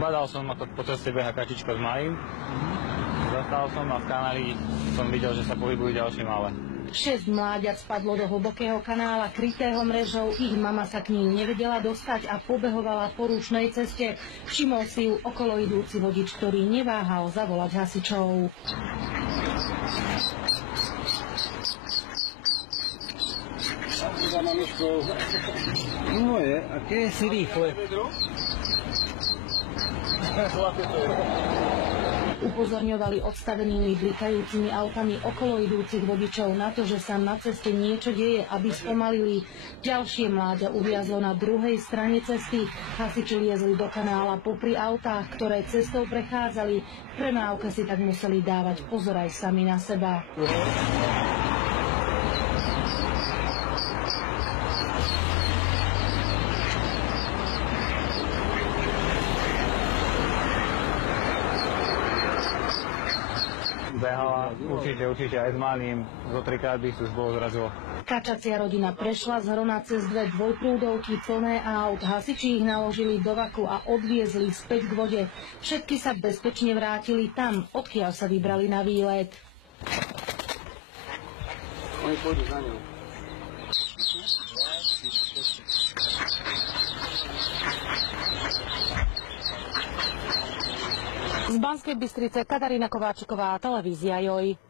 Badal som a po ceste beha kačičko s malým. Zastal som a v kanáli som videl, že sa pohybujú ďalšie malé. 6 mláďat spadlo do hlbokého kanála krytého mrežou. Ich mama sa k ním nevedela dostať a pobehovala po rušnej ceste. Všimol si ju okolo idúci vodič, ktorý neváhal zavolať hasičov. Moje, aké si rýchle. Upozorňovali odstavenými blikajúcimi autami okolo idúcich vodičov na to, že sa na ceste niečo deje, aby spomalili. Ďalšie mláďa uviazlo na druhej strane cesty. Hasiči liezli do kanála popri autách, ktoré cestou prechádzali. V premávke si tak museli dávať pozor aj sami na seba. Behala určite aj s malým, zo 3-krát by sa už bolo zrazilo. Kačacia rodina prešla z Hrona cez 2 dvojprúdovky plné aut. Hasiči ich naložili do vaku a odviezli späť k vode. Všetky sa bezpečne vrátili tam, odkiaľ sa vybrali na výlet. Oni pôjdu za ňou. Z Banskej Bystrice Katarína Kováčiková, televízia JOJ.